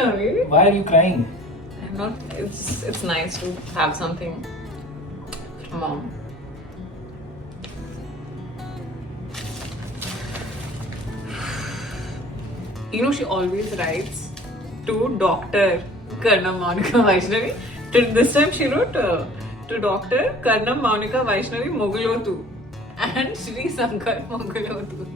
Navi. Why are you crying? I'm not. It's nice to have something from mom. You know, she always writes to Dr. Karnam Monica Vaishnavi. This time she wrote to Dr. Karnam Monica Vaishnavi Mogulotu and Shri Sankar Mogulotu.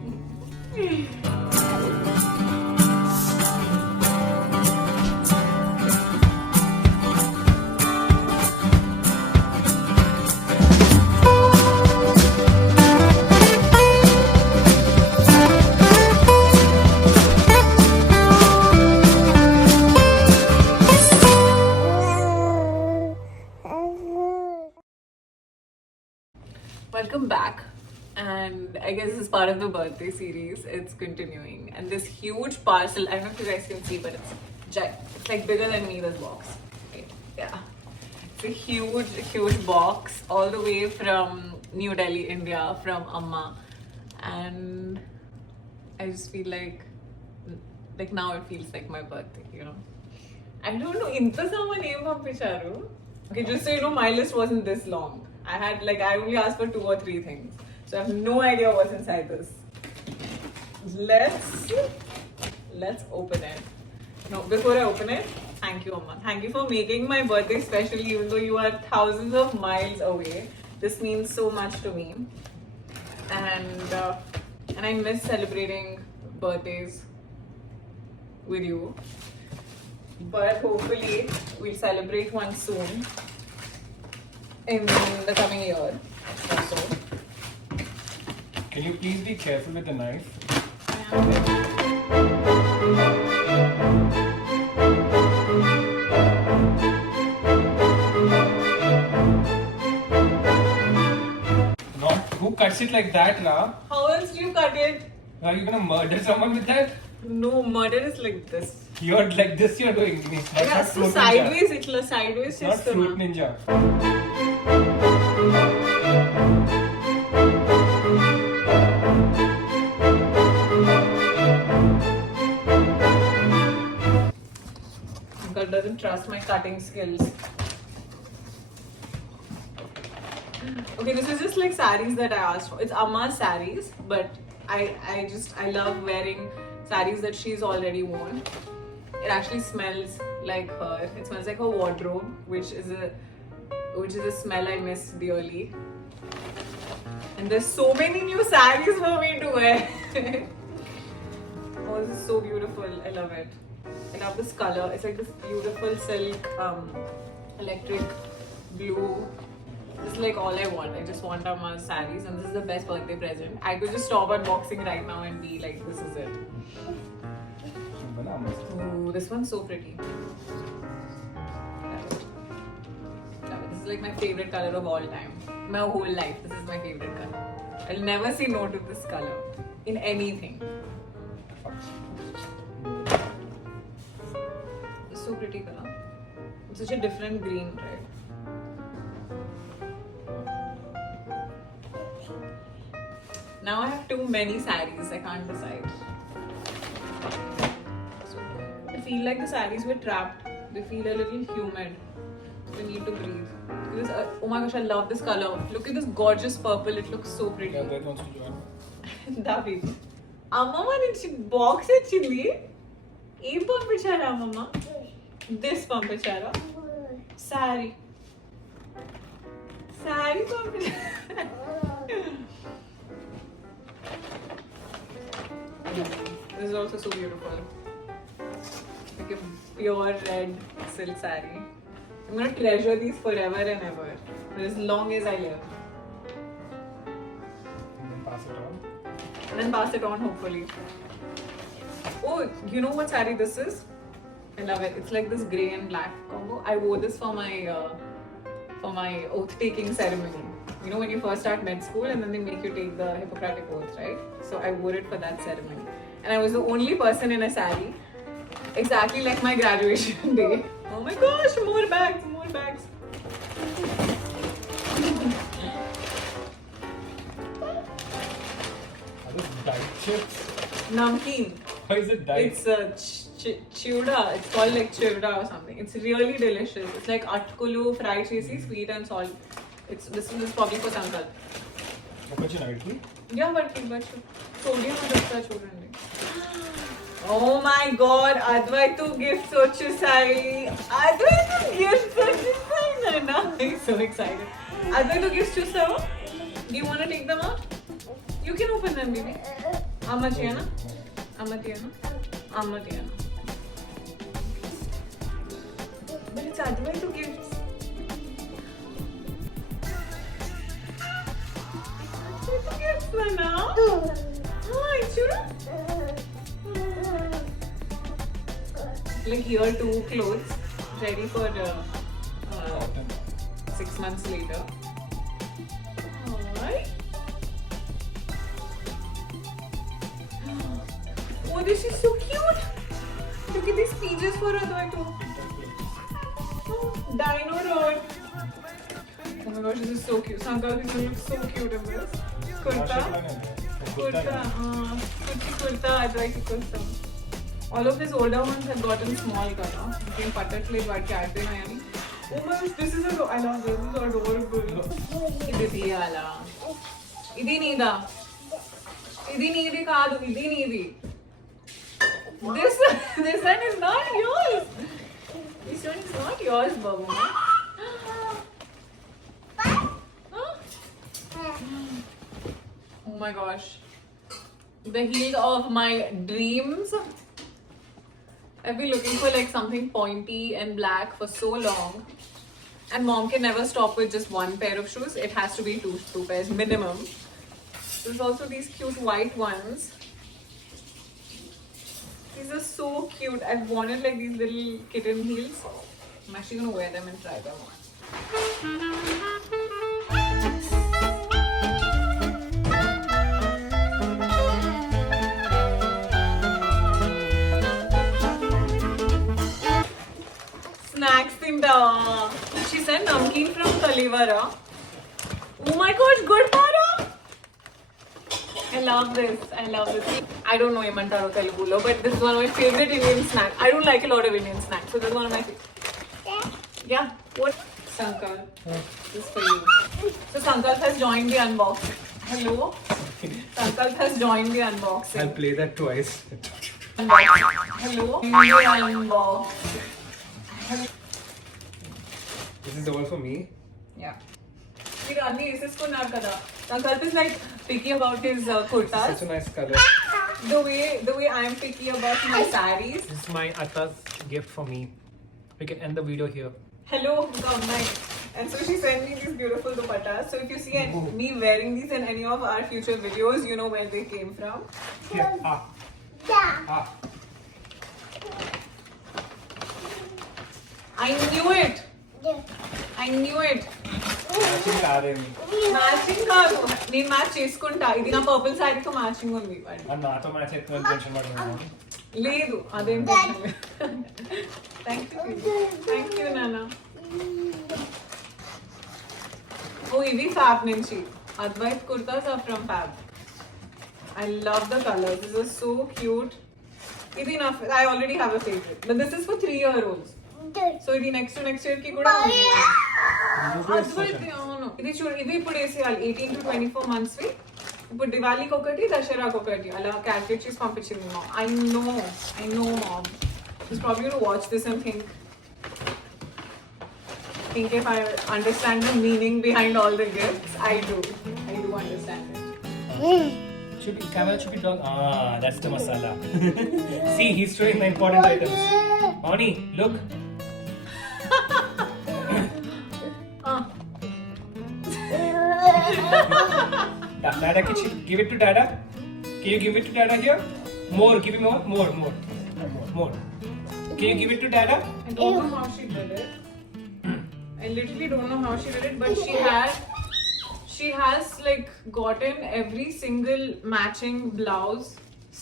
Welcome back, and I guess this is part of the birthday series. It's continuing, and this huge parcel. I don't know if you guys can see, but it's like bigger than me. This box, right? Yeah, it's a huge box all the way from New Delhi, India, from Amma, and I just feel like now it feels like my birthday. You know, I don't know. Inta sama name pampicharu. Okay, just so you know, my list wasn't this long. I only asked for 2 or 3 things. So I have no idea what's inside this. Let's open it. No, before I open it, thank you, Amma. Thank you for making my birthday special even though you are thousands of miles away. This means so much to me. And I miss celebrating birthdays with you. But hopefully we'll celebrate one soon. In the coming year or so. Can you please be careful with the knife? Who cuts it like that, Ra? How else do you cut it? Are you gonna murder someone with that? No, murder is like this. You're like this, you're doing this. That's Yeah, not so Fruit sideways, Ninja. it's sideways It's not system. Fruit Ninja. Uncle doesn't trust my cutting skills. Okay, this is just like saris that I asked for. It's Amma's saris, but I love wearing saris that she's already worn. It actually smells like her. It smells like her wardrobe, which is a smell I miss dearly. And there's so many new saris for me to wear. Oh, this is so beautiful. I love it. I love this color. It's like this beautiful silk, electric blue. This is like all I want. I just want Amma's saris, and this is the best birthday present. I could just stop unboxing right now and be like, this is it. Ooh, this one's so pretty. Love it. This is like my favorite color of all time. My whole life, this is my favorite color. I'll never say no to this color in anything. It's so pretty color. It's such a different green, right? Now I have too many saris. I can't decide. I feel like the saris were trapped. They feel a little humid. We need to breathe. This, oh my gosh, I love this color. Look at this gorgeous purple. It looks so pretty. Yeah, that wants to join. David. Amma నుంచి box వచ్చింది. ఏం పంపించారా అమ్మమ్మ? This పంపించారా? Sorry పంపించారా? This is also so beautiful. Like a pure red silk saree. I'm gonna treasure these forever and ever. For as long as I live. And then pass it on. And then pass it on, hopefully. Oh, you know what saree this is? I love it. It's like this grey and black combo. I wore this for my oath-taking ceremony. You know when you first start med school and then they make you take the Hippocratic oath, right? So I wore it for that ceremony. And I was the only person in a saree. Exactly like my graduation day. Oh my gosh, more bags. Are those diet chips? Namkeen. Why is it diet? It's Chivda. It's called like chivda or something. It's really delicious. It's like atkulu fried cheesy, sweet and salt. This is probably for Sankalp. Yeah, but sodium adapta చూడండి. Oh my god, Advaitu gifts వచ్చేసాయి. Advaitu gifts వచ్చేసాయి Nana. I'm so excited. Advaitu gifts చూస్తావా? Do you want to take them out? You can open them, baby. Amma Tiana. But it's Advaitu gifts. Advaitu gifts, Nana. Hi, Chura. Like here, 2 clothes ready for 6 months later. Alright. Oh, this is so cute. Look at these pages for Advaitu. Oh, Dino Road. Oh my gosh, this is so cute. Sankalp is going to look so cute in this. Kurta. Kurta, Advaitu kurta. All of his older ones have gotten small kada. Again, patatli vaati aayipinayani. Oh my gosh, this is I love this. This is adorable. Idi tiyala. Idi needa. Idi needi kaadu. Idi needi. This one is not yours. This one is not yours, Babu. Oh my gosh. The heel of my dreams. I've been looking for like something pointy and black for so long. And mom can never stop with just one pair of shoes. It has to be two pairs minimum. There's also these cute white ones. These are so cute. I've wanted like these little kitten heels. I'm actually going to wear them and try them on. Snacks tinda. She sent namkeen from Kalivara. Oh my gosh, good Tara. I love this. I don't know Emantaro Telugulo, but this is one of my favorite Indian snacks. I don't like a lot of Indian snacks, so this is one of my favorites. Yeah. What? Sankalp. This is for you. So Sankalp has joined the unboxing. Hello? Sankalp has joined the unboxing. I'll play that twice. Hello? Unboxing. This is all for me. Yeah. See, Radhi, this is kada. Sankalp is like picky about his kurtas. Such a nice color. The way I am picky about my sarees. This is my Atta's gift for me. We can end the video here. Hello, God, nice. And so she sent me these beautiful dupattas. So if you see me wearing these in any of our future videos, you know where they came from. Here. Ah. I knew it. Matching కాదేమి. Matching కాదు, నేను match చేసుకుంటా. ఇది నా purple శారీతో matching ఉంది. నాతో match ఎక్కువ tension పడుతున్నాను. లేదు, అదేం థ్యాంక్ యూ నాన్న. ఓ ఇవి ఫ్యాబ్ నుంచి. Advait kurtas are from Fab. I love the colors. This is so cute. ఇది నా I already have a favorite. But this is for 3-year-olds. So ఇది next year కి కూడా అవును. ఇది చూడు, ఇది ఇప్పుడు వేసేయాలి 18 to 24 months వి. ఇప్పుడు దివాళీకి ఒకటి, దసరాకి ఒకటి అలా క్యాల్కులేట్ చేసి పంపించింది మా. I know mom. She's probably going to watch this and think if I understand the meaning behind all the gifts. I do understand it. Camera should be done. That's the masala. See, he's showing the important items. Oni, look. Dada, give it to Dada. Can you give it to Dada here? More, give me more. Can you give it to Dada? I don't know how she did it. I literally don't know how she did it, but she has like gotten every single matching blouse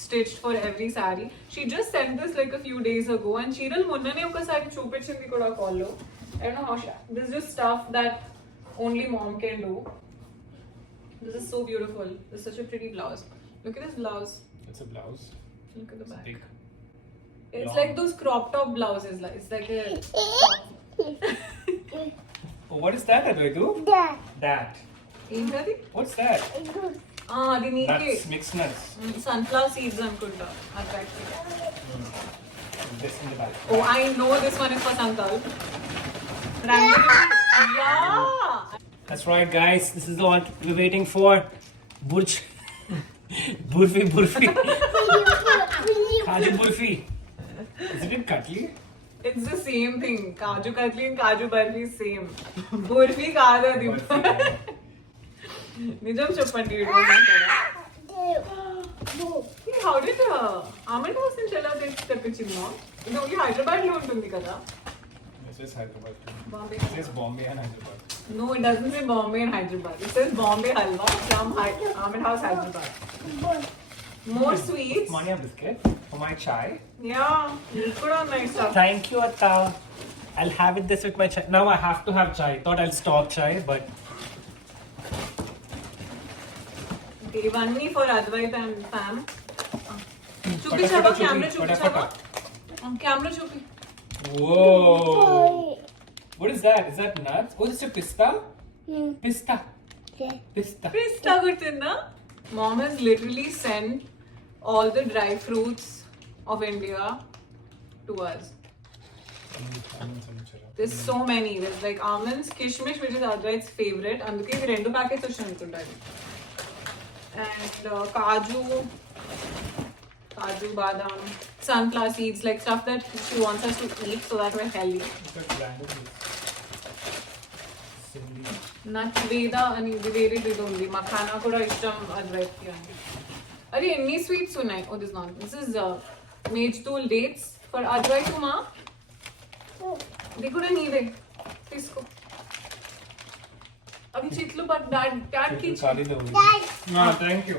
stitched for every saree. She just sent this like a few days ago, and Chiral Munnane ఒకసారి చూపించింది కూడా కాల్లో. I don't know how this is just stuff that only mom can do. This is so beautiful. This is such a pretty blouse. Look at this blouse. It's a blouse. Look at the back. Big. It's long. like those crop top blouses. Like it's like a. Oh, what is that, Advaitu? That. ఏంటది? What's that? అది నీకే Nuts, mixed nuts. Sunflower seeds అనుకుంటా. Attractive. This in the back. Oh, I know this one is for Sankalp. Randomly, yeah. That's right, guys. This is the one we're waiting for. Burj. Burfi. Kaju Burfi. Isn't it Katli? It's the same thing. Kaju Katli and Kaju Barfi same. Burfi కాదు అది. నిజం చెప్పండి How did almond house నుంచి ఎలా తెప్పించింది మా? ఇది only Hyderabad లో ఉంటుంది కదా? This is Hyderabad. Bombay. This is Bombay and Hyderabad. No, it doesn't say Bombay and Hyderabad. It says Bombay Halwa from Almond House, Hyderabad. More sweets. Mania biscuit for my chai. Yeah, you put on nice stuff. Thank you, Atta. I'll have it this with my chai. Now I have to have chai. Thought I'll stop chai, but Okay, one me for Advait and Pam. చూపించావా camera చూపించావా camera చూపి whoa! What is that? Is that nuts? Oh, this is a pista. Pista. పిస్తా గుర్తుందా Mom has literally sent all the dry fruits of India to us. There's so many. There's like almonds, kishmish, which is Advait's favorite. అందుకే ఇవి 2 packets వచ్చి అనుకుంటారు. And kaju, badam, sunflower seeds, like stuff that she wants us to eat so that we're healthy. Nuts Veda and ఇది వేరేది ఉంది మఖానా కూడా ఇష్టం అద్వైత్కి అండి అరే ఎన్ని స్వీట్స్ ఉన్నాయి oh this not this is Medjool dates for Advait మా ఇది కూడా నీదే తీసుకో అవి చిట్లు బట్ డాడ్ కి థ్యాంక్ యూ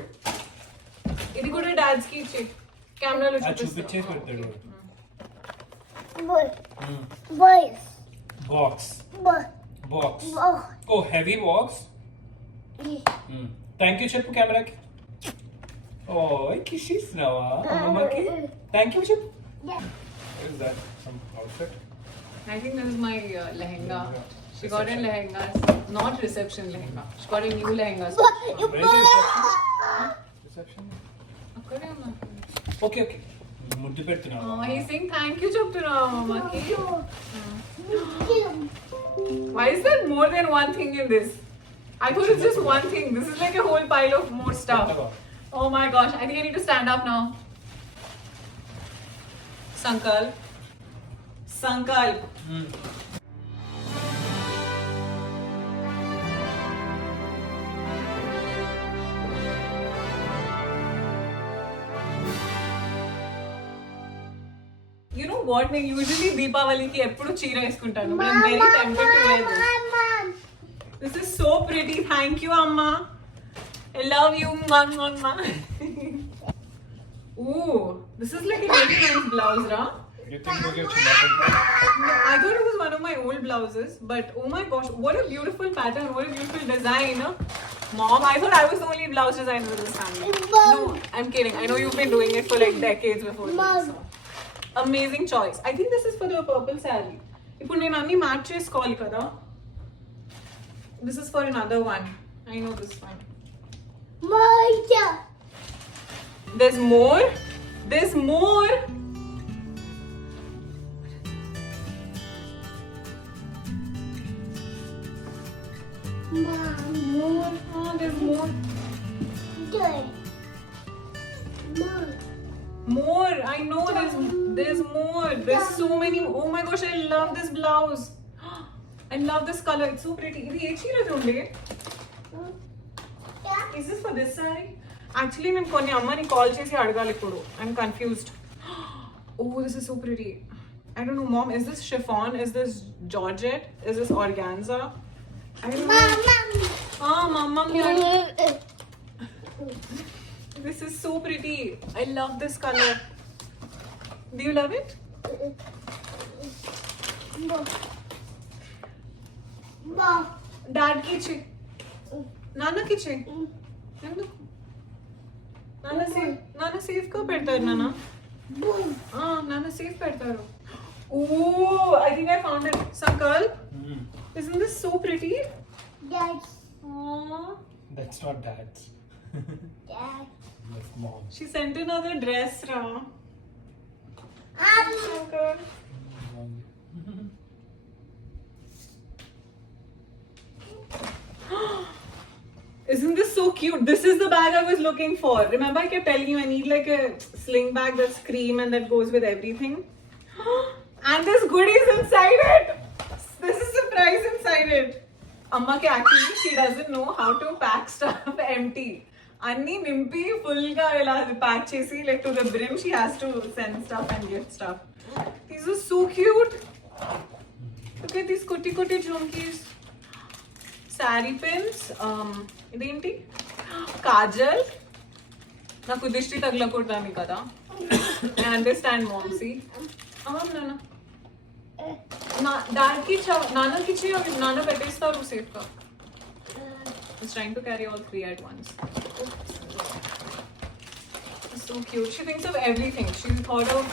ఇది కూడా డాడ్స్ కి ఇచ్చే కెమెరాలో చూపించేసి పెడతాడు box Oh, heavy box. Thank you, Chippu camera. Oh, kisses now. Mama ki. Thank you, Chippu. Yeah. What is that? Some outfit? I think this is my lehenga. She got a lehenga, not reception lehenga. She got a new lehenga. Where is the reception? Reception? akkade unna. Okay. ముద్దు పెడుతున్నావు. Oh, he's saying thank you చెప్తున్నా మమ్మకి. Why is there more than one thing in this? I thought it's just one thing. This is like a whole pile of more stuff. Oh my gosh, I think I need to stand up now. Sankalp. You know what? నేను usually దీపావళికి ఎప్పుడు చీర వేసుకుంటాను. But I'm very tempted to wear this. This is so pretty. Thank you, Amma. I love you. Ooh, this is like a really nice blouse, right? You think you're your No, I thought it was one of my old blouses, but oh my gosh, what a beautiful pattern, what a beautiful design. Mom, I thought I was the only blouse designer in this family. No, I'm kidding. I know you've been doing it for like decades before this. So. Amazing choice. I think this is for the purple saree. ఇప్పుడు నేను అన్ని match చేసుకోవాలి కదా. This is for another one. I know this one. There's more. There's more. Oh, there's more. More. I know there's more. There's so many. Oh my gosh, I love this blouse. I love this color. It's so pretty. ఇది ఏ చీర చూడండి. Is this for this saree? Actually, నేను కొన్ని అమ్మని call చేసి అడగాలి ఇప్పుడు. I'm confused. Oh, this is so pretty. I don't know, Mom. Is this chiffon? Is this georgette? Is this organza? I don't know. Mama. This is so pretty. I love this color. Do you love it? Dad ki che. Nana ki che. Nana safe ka pedtaru nana. Nana safe pedtaru. Oh, I think I found it. Sankal, isn't this so pretty? Yes. Aww. That's not dad's. Dad. That's mom. She sent another dress, Ra. Sankal. Isn't this so cute? This is the bag I was looking for. Remember I kept telling you I need like a sling bag that's cream and that goes with everything? And there's goodies inside it! This is surprise inside it. Amma ke actually she doesn't know how to pack stuff empty. Anni nimpi full ga ila pack chesi like to the brim she has to send stuff and gift stuff. These are so cute. Look at these cutie jhumkis. Saree pins, ఇదేంటి కాజల్ నాకు దిష్టి తగలకూడదని కదా I understand Momsi. డాడీకి నాన్నకి ఇచ్చి నాన్న పెట్టేస్తారు సేఫ్గా. He's trying to carry all three at once. It's so cute. She thinks of everything. She's thought of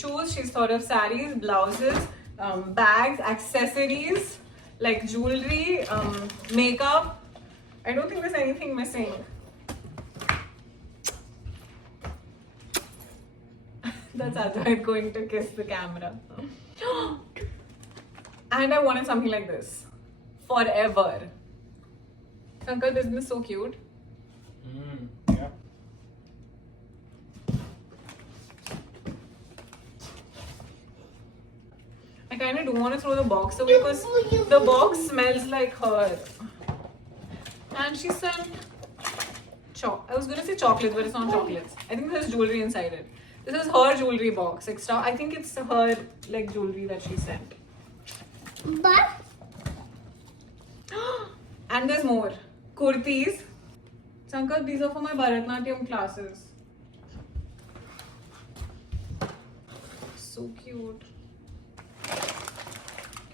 shoes, she's thought of sarees, blouses, bags, accessories, like jewelry, makeup. I don't think there's anything missing. That's Advait going to kiss the camera. And I wanted something like this. Forever. Uncle, isn't this so cute? Yeah. I kind of don't want to throw the box away because the box smells like her. And she sent I was gonna say chocolates, but it's not chocolates. I think there's jewelry inside it. This is her jewelry box. Extra. I think it's her like jewelry that she sent. But And there's more. Kurtis. Sankar, these are for my Bharatnatyam classes. So cute.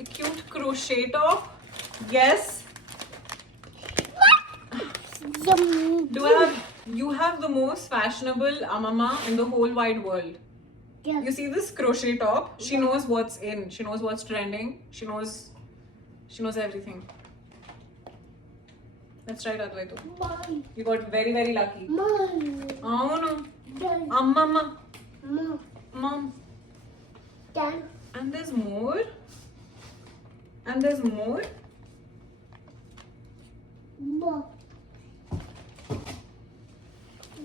A cute crochet top. Yes. Do I have? You have the most fashionable amama in the whole wide world. yes. You see this crochet top? She knows what's in. She knows what's trending. She knows everything. Let's try it, Advaitu. Mom. You got very, very lucky. Mom. Oh no. Dad. Mama. Mom. Mom. Dad. And there's more. And there's more. Mom.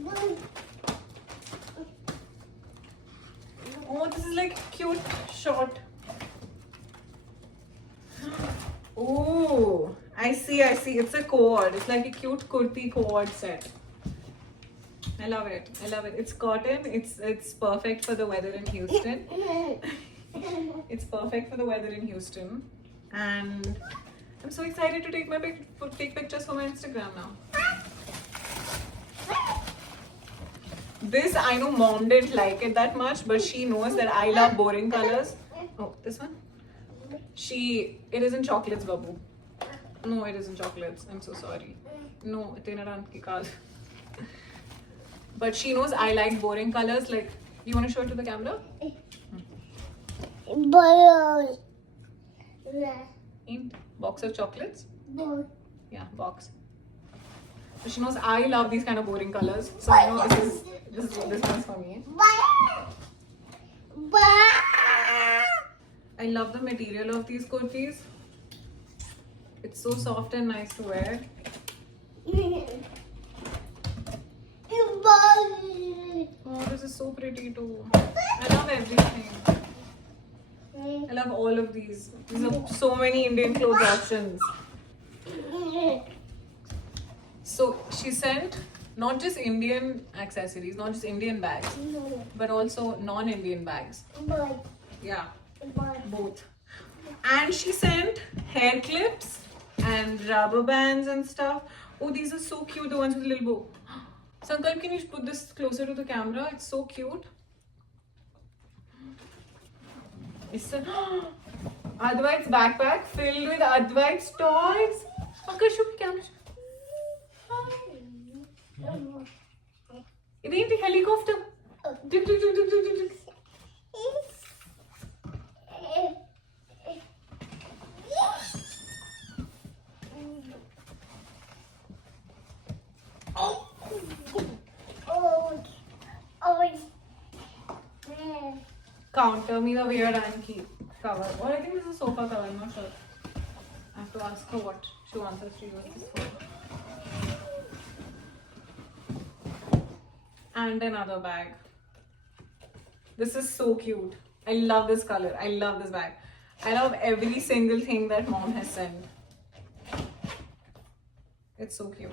Mom. Oh, this is like cute short. Oh, I see. It's a cord. It's like a cute kurti cord set. I love it. It's cotton. It's perfect for the weather in Houston. It's perfect for the weather in Houston. And I'm so excited to take pictures for my Instagram now. This, I know Mom didn't like it that much, but she knows that I love boring colors. Oh, this one? It isn't chocolates, Babu. No, it isn't chocolates. I'm so sorry. No, itinaranki kaal. But she knows I like boring colors. Like, you want to show it to the camera? Boy. In box of chocolates? Boy. Yeah, box. So she knows I love these kind of boring colors. So I know this one's for me. I love the material of these kurtis. It's so soft and nice to wear. Oh, this is so pretty too. I love everything. I love all of these. These are so many Indian clothes options. So she sent not just Indian accessories, not just Indian bags, but also non-Indian bags. Boy. Yeah, Boy. both. And she sent hair clips and rubber bands and stuff. Oh, these are so cute, the ones with a little bow. Sankar, can you put this closer to the camera? It's so cute. It's a Advait's backpack filled with Advait's toys. Sankar, shoot the camera. ఇదేంటి helicopter Tick, tick, tick, tick, tick, tick, tick. Counter me the weird antique cover. Or I think this is a sofa cover, I'm not sure. I have to ask her what she wants us to use this for. And another bag. This is so cute. I love this color. I love this bag. I love every single thing that mom has sent. It's so cute.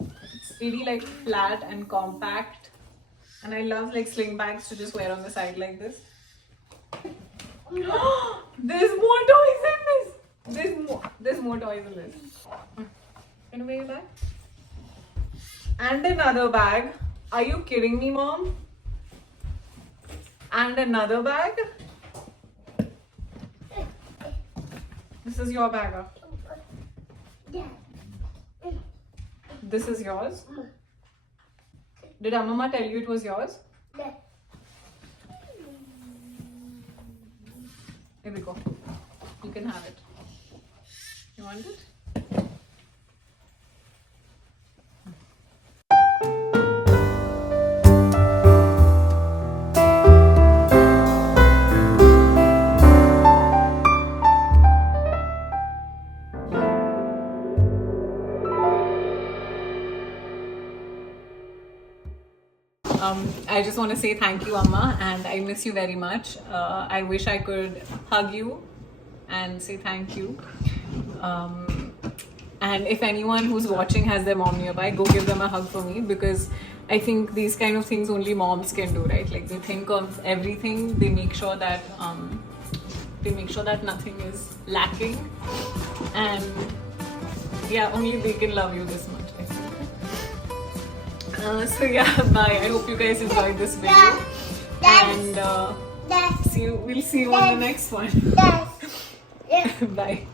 It's really like flat and compact. And I love like sling bags to just wear on the side like this. There's more toys in this. There's more toys in this. Can you wear your bag? And another bag. Are you kidding me, mom? And another bag. This is your bag. This is yours. Did Amma tell you it was yours? Here we go. You can have it. You want it? I just want to say thank you, Amma, and I miss you very much. I wish I could hug you and say thank you. And if anyone who's watching has their mom nearby, go give them a hug for me, because I think these kind of things only moms can do, right? Like they think of everything, they make sure that nothing is lacking, and yeah, only they can love you this much, I think. So yeah, bye. I hope you guys enjoyed this video, and we'll see you on the next one. Bye.